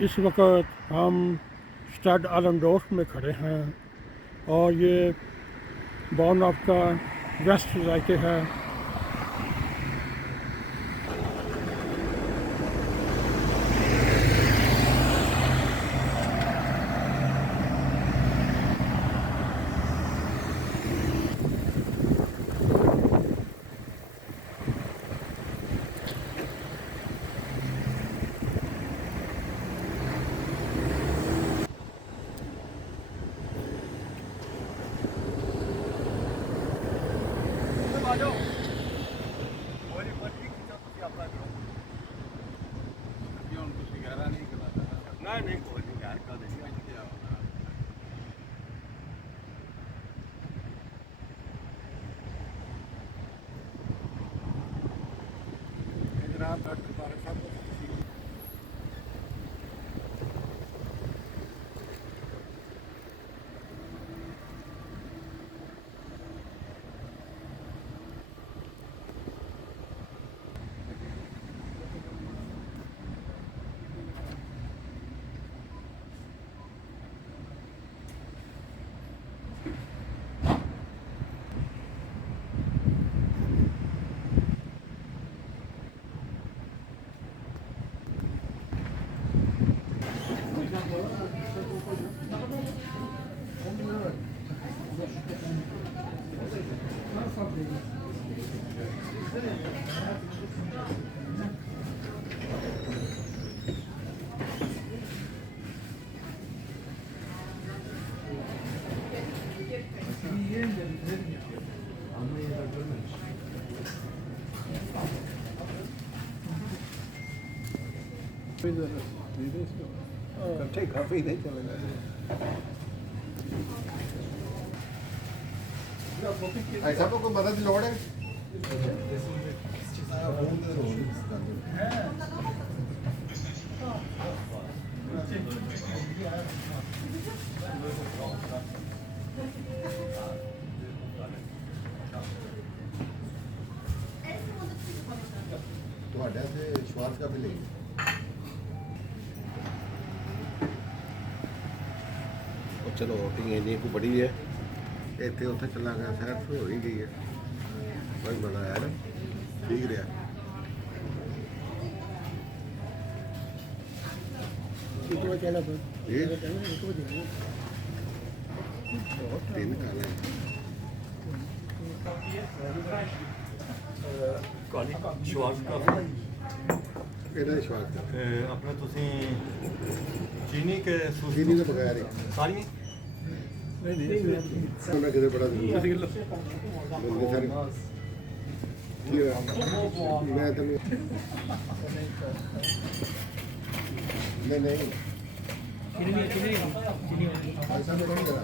इस वक्त हम स्टड आलमडोर्फ में खड़े हैं और ये बॉर्नऑफ का वेस्ट इलाके है। नहीं कोई नहीं यार कर देंगे जनाब डॉक्टर तारक साहब काफी नहीं चलेगा ऐसा तो कोई मदद की लोड़ है ਤੁਹਾਡਾ ਤੇ ਸ਼ਵਾਸ ਕਾ ਵੀ ਲਈ चलो वोटिंग इन्नी को बड़ी है इतने उत्थे चला गया सैर हो ही गई है बहुत बड़ा है ना ठीक रहा तीन काले ਸ਼ਵਾਸ ਦਾ ਇਹਦਾ ਵਿਸ਼ਵਾਸ ਕਰ ਆਪਣਾ ਤੁਸੀਂ ਚੀਨੀ ਕੇ ਚੀਨੀ ਤੋਂ ਬਗੈਰ ਹੀ ਸਾਰੀ ਉਹਨਾਂ ਕਿਤੇ ਬੜਾ ਬੰਦੇ ਸਾਰੇ ਕੀ ਹੋਇਆ? ਮੈਂ ਤਾਂ ਨਹੀਂ ऐसा तो नहीं करा